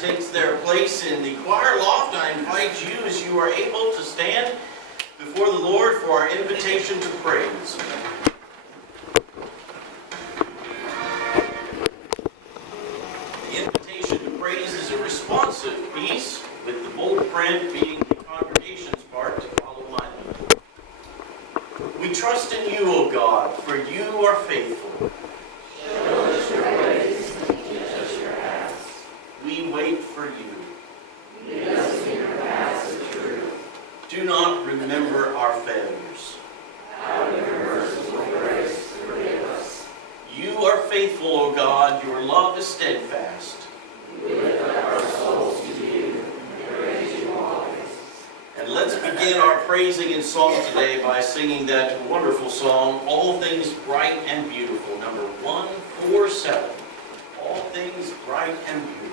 takes their place in the choir loft, I invite you, as you are able, to stand before the Lord for our invitation to praise. The invitation to praise is a responsive piece, with the bold print being the congregation's part to follow my lead. We trust in you, O God, for you are faithful. Show us your ways and teach us your paths. We wait for you. Lead us in your paths of truth. Do not remember our failures. Out of your merciful grace, forgive us. You are faithful, O God. Your love is steadfast. We lift up our souls to you and praise you always. And let's begin our praising in song today by singing that wonderful song, All Things Bright and Beautiful, number 147. All Things Bright and Beautiful.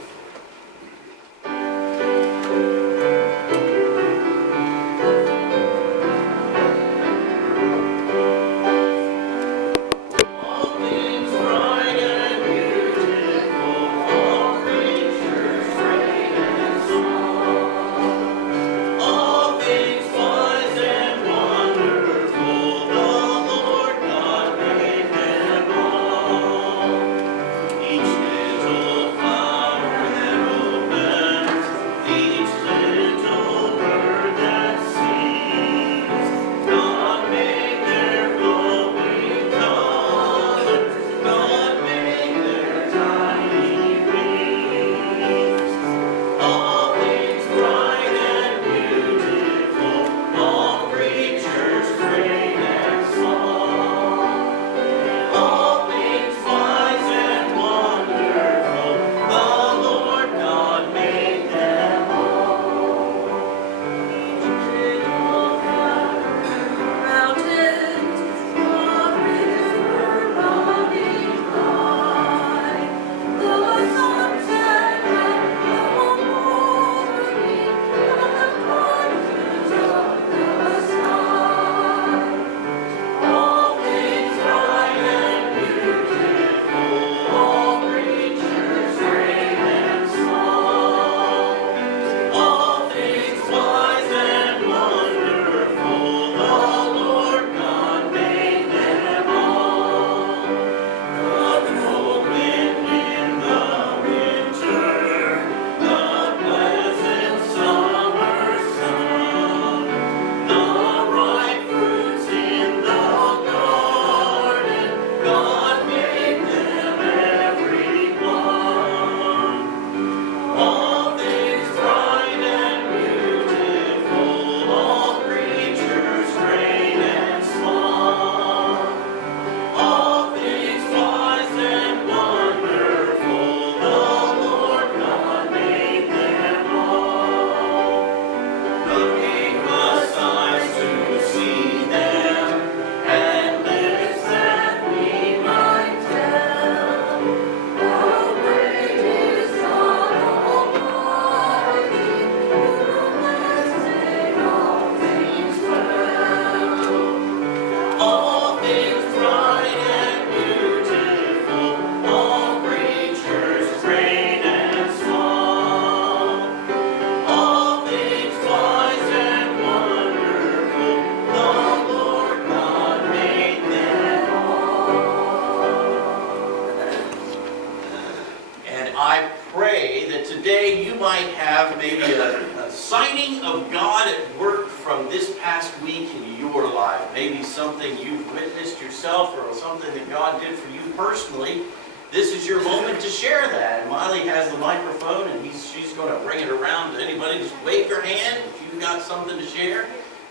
Signing of God at work from this past week in your life. Maybe something you've witnessed yourself or something that God did for you personally. This is your moment to share that. And Miley has the microphone and she's going to bring it around to anybody. Just wave your hand if you've got something to share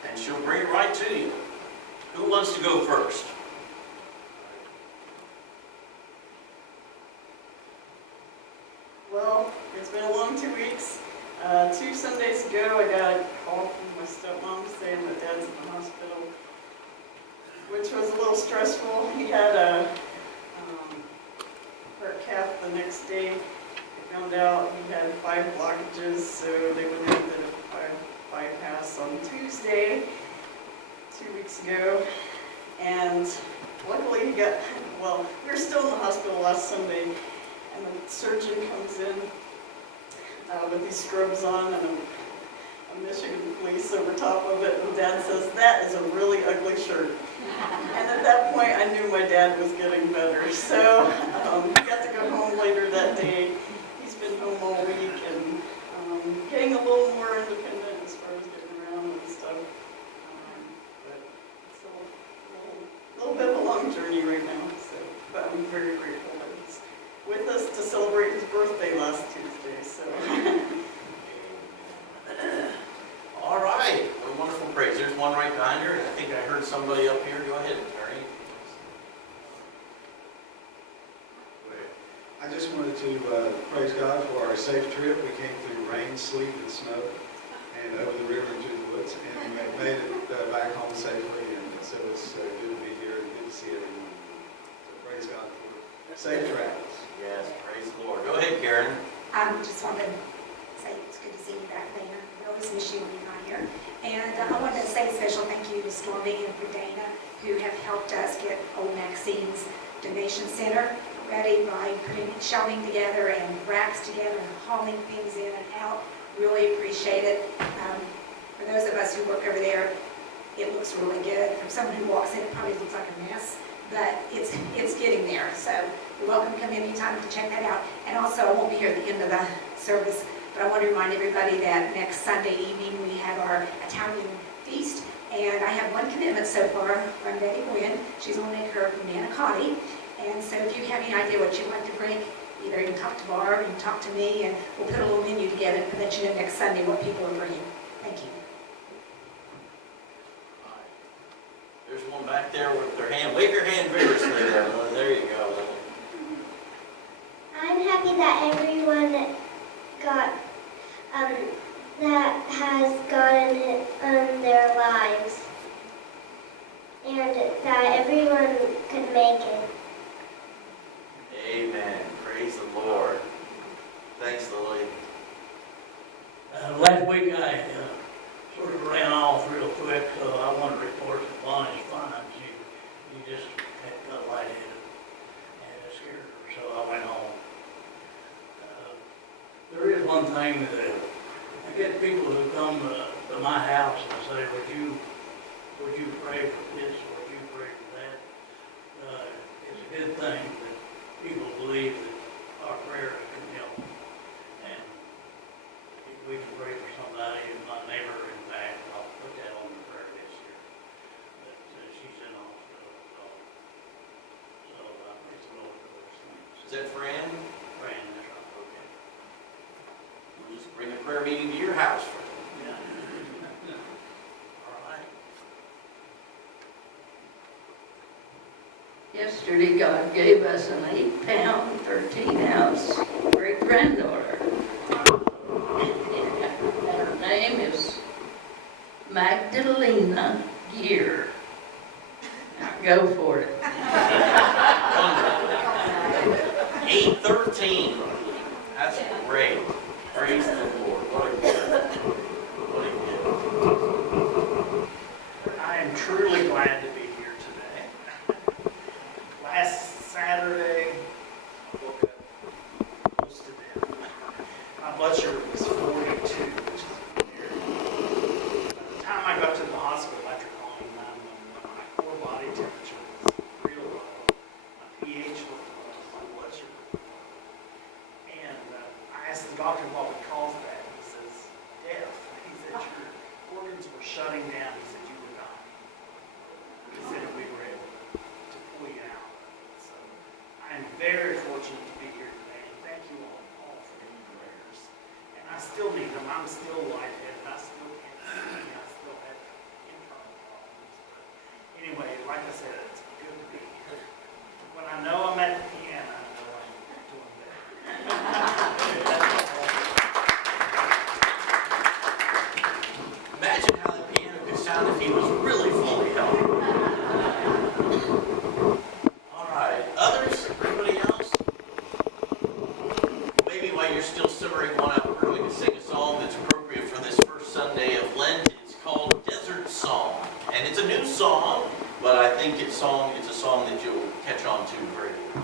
and she'll bring it right to you. Who wants to go first? Well, it's been a long 2 weeks. 2 Sundays ago, I got a call from my stepmom saying that Dad's in the hospital, which was a little stressful. He had a heart cath the next day. I found out he had 5 blockages, so they went in and did a bypass on Tuesday, 2 weeks ago. And luckily he got, well, we were still in the hospital last Sunday, and the surgeon comes in with these scrubs on and a Michigan police over top of it. And Dad says, "That is a really ugly shirt." And at that point, I knew my dad was getting better. So he got to go home later that day. He's been home all week and getting a little more independent as far as getting around and stuff. But it's a little bit of a long journey right now. So, but I'm very grateful that he's with us to celebrate his birthday last Tuesday. So. All right, what a wonderful praise. There's one right behind her, and I think I heard somebody up here. Go ahead, Mary. I just wanted to praise God for our safe trip. We came through rain, sleet, and snow, and over the river into the woods, and we made it back home safely. And so it's good to be here and good to see everyone. So praise God for safe travels. Yes, praise the Lord. Go ahead, Karen. I just wanted to say it's good to see you back there. We always miss you when you're not here. And I wanted to say a special thank you to Stormy and for Dana, who have helped us get Old Maxine's donation center ready by putting shelving together and racks together and hauling things in and out. Really appreciate it. For those of us who work over there, it looks really good. For someone who walks in, it probably looks like a mess, but it's getting there. So you're welcome to come anytime to check that out. And also, I won't be here at the end of the service, but I want to remind everybody that next Sunday evening we have our Italian feast. And I have one commitment so far from Betty Gwynn. She's going to make her manicotti. And so if you have any idea what you'd like to bring, either you can talk to Barb, you can talk to me, and we'll put a little menu together and let you know next Sunday what people are bringing. Thank you. All right. There's one back there with their hand. Wave your hand vigorously there. There you go. I'm happy that everyone got that has God in their lives, and that everyone could make it. Amen. Praise the Lord. Thanks, Lily. Last week I sort of ran off real quick, so I want to report that Bonnie's fine. She just had got lightheaded and it scared her, so I went home. There is one thing that I get people who come to my house and say, would you pray for this, would you pray for that? It's a good thing that people believe that our prayers can help. And if we can pray for somebody, my neighbor, in fact, I'll put that on the prayer list here. But she's in hospital, so praise the Lord for those things. Is that Fran? Fran, that's right, okay. We'll just bring a prayer meeting to your house, Fran. Yeah. All right. Yesterday, God gave us an 8-pound, 13-ounce great-granddaughter. And her name is Magdalena Gear. Now go for it. 8:13. That's great. Praise the Lord. What a gift. What a gift. I am truly glad to be here today. Last Saturday, I woke up close to death. My blood sugar was 42, which is weird. By the time I got to the hospital after calling 911, my core body temperature was real low. My pH was low, my blood sugar was low. And I asked the doctor what would cause that. He says, death. He said, your organs were shutting down. He said, you were dying. He said, we were able to pull you out. So I am very fortunate to be here today. And thank you all for your prayers. And I still need them. I'm still lightheaded. I still can't see. I still have internal problems. But anyway, like I said, it's good to be here. When I know I'm at the piano, I know I'm doing better. Imagine how the piano could sound if he was really fully healthy. All right. Others? Anybody else? Maybe while you're still simmering one up, we're going to sing a song that's appropriate for this first Sunday of Lent. It's called Desert Song. And it's a new song, but I think it's a song that you'll catch on to very quickly.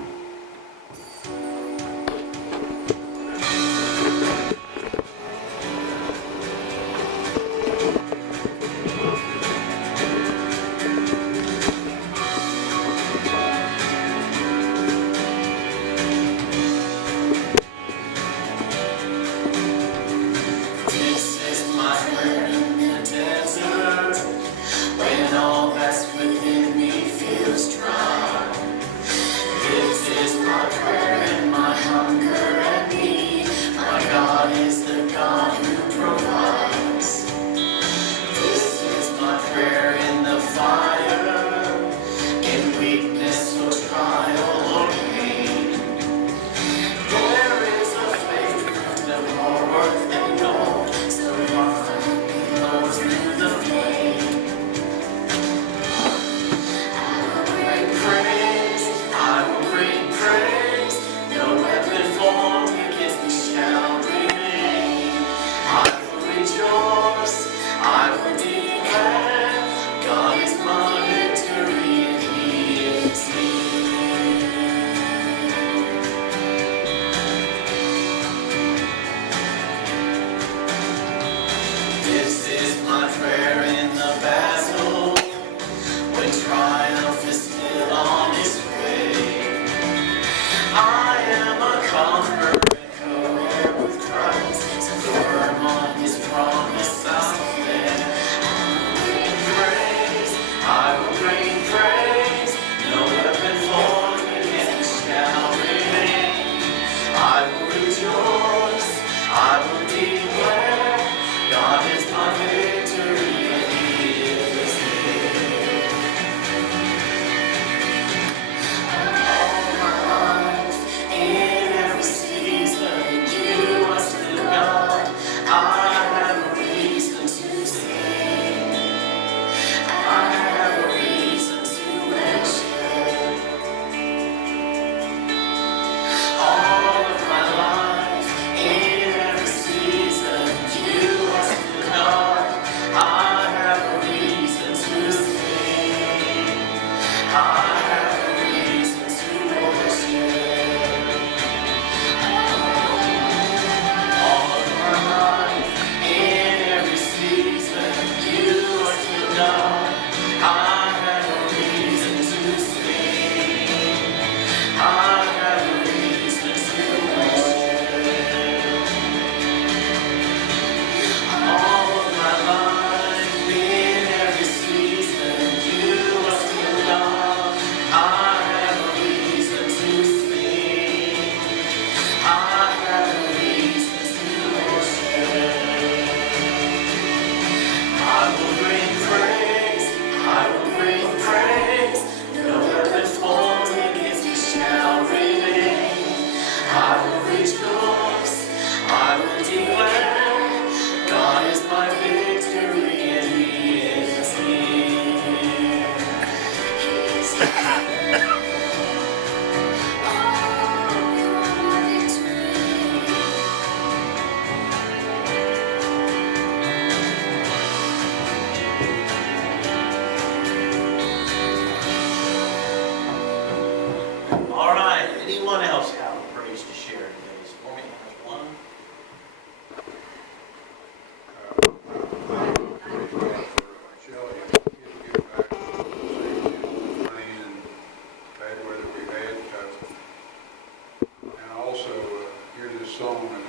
song, and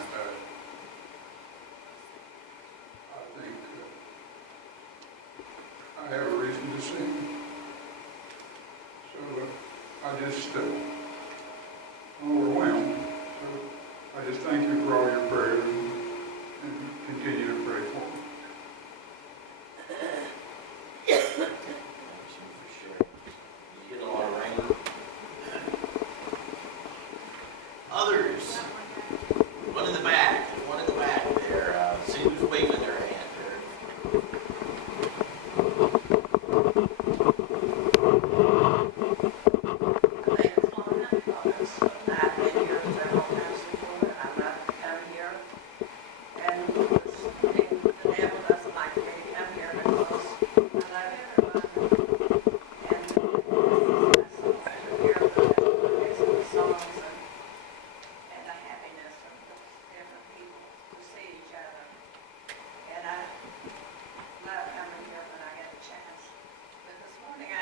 I think I have a reason to sing. So I just overwhelmed. So I just thank you for all your prayers and continue to pray for me. Thank you for sharing. You get a lot of rain. Others, one in the back there. See who's waving their hand there. I've been here several times before. I love to come here. And the devil doesn't like me to come here because I love everyone. And it's nice to hear the songs and the happiness of the different people who see each other. And I love coming here when I get a chance. But this morning I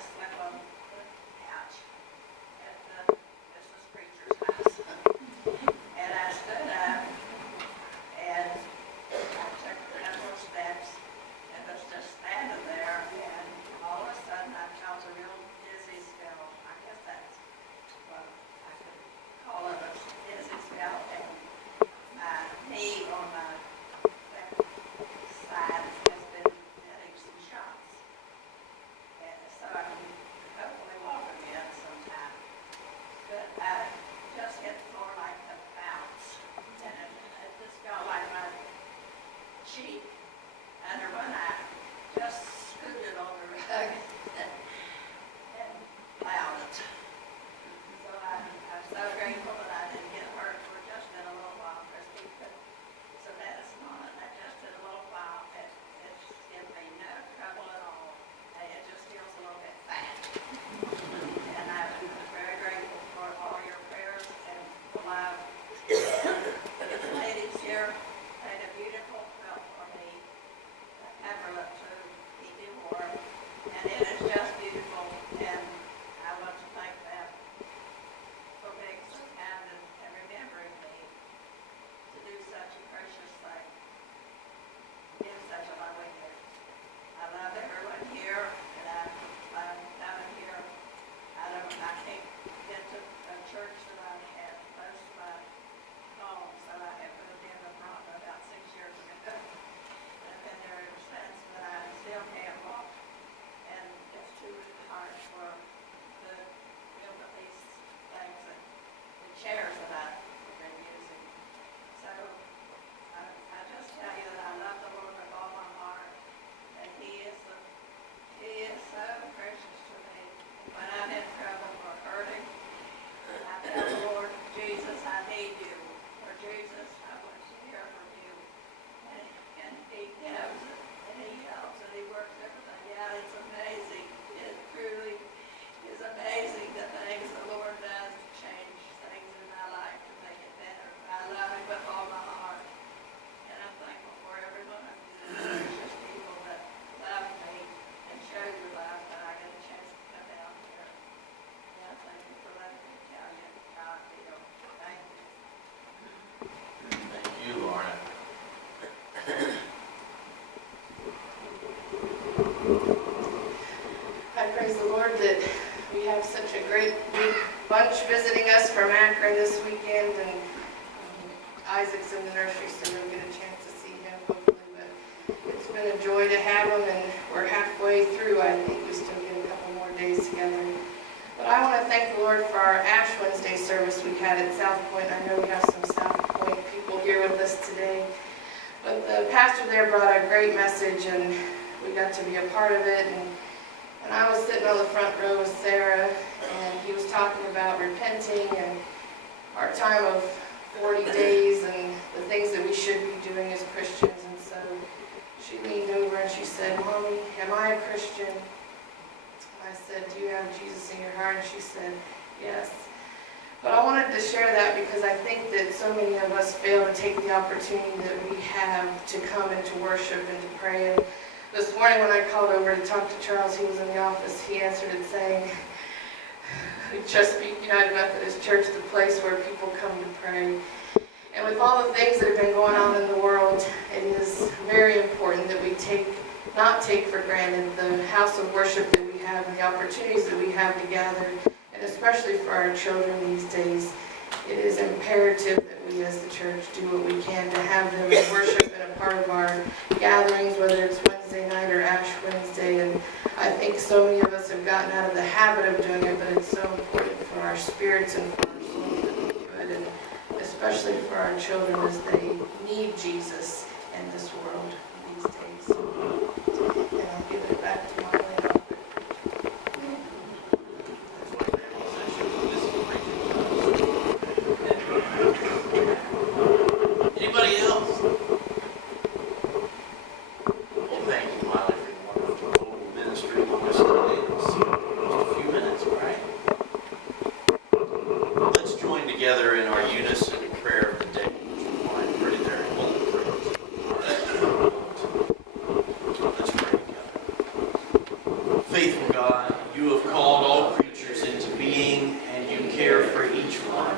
slept on the couch at the business preacher's house. And I stood up and I took a couple of steps and was just standing there, and all of a sudden I felt a real dizzy spell. I guess that's what I could call it, a dizzy spell, and my knee on my left side has been getting some shots. And so I can hopefully walk again sometime. But I just hit the floor like a bounce, and it just felt like my cheek under one eye just scooted on the rug and plowed it. So I'm so grateful that I didn't get hurt for just in a little while. Christy put some medicine on it, and just in a little while, it's given me no trouble at all. And it just feels a little bit fat. And I'm very grateful for all your prayers and the love. The ladies here made a beautiful quilt for me, a coverlet to keep me warm, and it is just beautiful. And I want to thank them for being so kind and remembering me to do such a precious thing, give such a lovely gift. I love everyone here, and I'm coming here. I can't get to a church that I had close to my home, so I have moved in with Rhonda about 6 years ago. I've been there ever since, but I still can't walk, and it's too hard for the these things and the chairs that I've been using. So I just tell you that I love the Lord with all my heart, and He is so precious to me. When I'm in trouble or hurting, I tell the Lord, Jesus, I need you. Or Jesus, I want to hear from you. And He gives it, and He helps, and He works everything out. It's amazing. It truly is amazing the things the Lord does to change things in my life to make it better. I love Him with all my heart. And I'm thankful for every one of you, the precious people that love me and show your love that I get a chance to come down here. And I thank you for letting me tell you how I feel. Thank you. Thank you, Lorna. I praise the Lord that we have such a great big bunch visiting us from Akron this weekend, and Isaac's in the nursery, so we'll get a chance to see him hopefully. But it's been a joy to have him, and we're halfway through. I think we still get a couple more days together. But I want to thank the Lord for our Ash Wednesday service we had at South Point. I know we have some South Point people here with us today. But the pastor there brought a great message, and we got to be a part of it. And I was sitting on the front row with Sarah, and he was talking about repenting and our time of 40 days and the things that we should be doing as Christians. And so she leaned over and she said, "Mommy, am I a Christian?" And I said, "Do you have Jesus in your heart?" And she said, "Yes." But I wanted to share that because I think that so many of us fail to take the opportunity that we have to come and to worship and to pray. And this morning when I called over to talk to Charles, he was in the office, he answered it saying, Chesapeake United Methodist Church, the place where people come to pray. And with all the things that have been going on in the world, it is very important that we not take for granted the house of worship that we have and the opportunities that we have to gather, and especially for our children these days. It is imperative that we as the church do what we can to have them in worship and a part of our gatherings, whether it's Wednesday night or Ash Wednesday. And I think so many of us have gotten out of the habit of doing it, but it's so important for our spirits and for our souls that we do it, and especially for our children as they need Jesus in this world these days. And I'll give it back to Molly. Anybody else? Well, thank you, Miley, for your wonderful ministry yesterday. Just a few minutes, all right? Let's join together in our unison prayer of the day, which you'll find pretty there in Holy Prayers. Let's pray together. Faithful God, you have called all creatures into being, and you care for each one.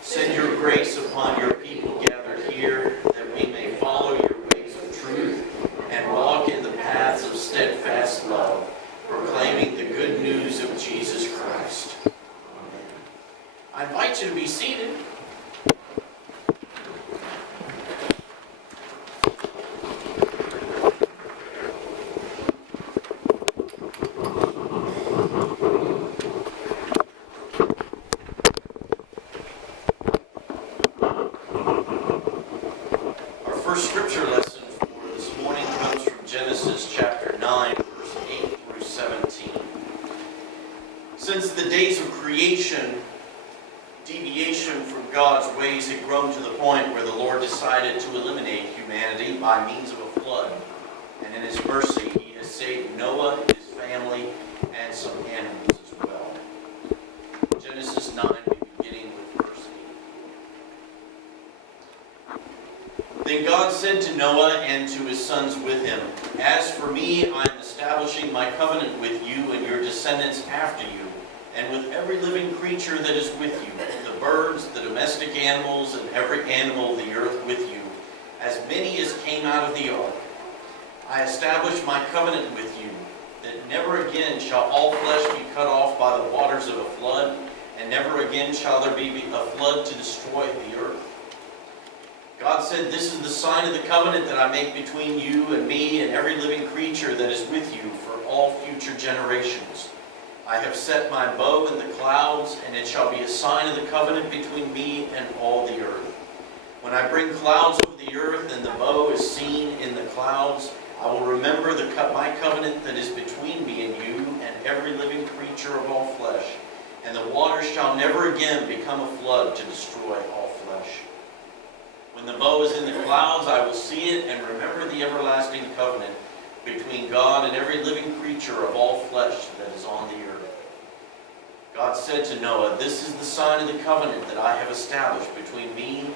Send your grace upon your people gathered here, that we may follow your ways of truth and walk in the paths of steadfast love, proclaiming the good news of Jesus Christ. Amen. I invite you to be seated. First scripture lesson for this morning comes from Genesis chapter 9, verse 8 through 17. Since the days of creation, deviation from God's ways had grown to the point where the Lord decided to eliminate humanity by means of a flood. And in His mercy, He has saved Noah, his family, and some animals as well. Genesis 9, beginning with verse 8. Then God said to Noah and to his sons with him, "As for me, I am establishing my covenant with you and your descendants after you, and with every living creature that is with you, the birds, the domestic animals, and every animal of the earth with you, as many as came out of the ark. I establish my covenant with you, that never again shall all flesh be cut off by the waters of a flood, and never again shall there be a flood to destroy the earth." God said, "This is the sign of the covenant that I make between you and me and every living creature that is with you for all future generations. I have set my bow in the clouds, and it shall be a sign of the covenant between me and all the earth. When I bring clouds over the earth and the bow is seen in the clouds, I will remember my covenant that is between me and you and every living creature of all flesh, and the waters shall never again become a flood to destroy all flesh. When the bow is in the clouds, I will see it and remember the everlasting covenant between God and every living creature of all flesh that is on the earth." God said to Noah, "This is the sign of the covenant that I have established between me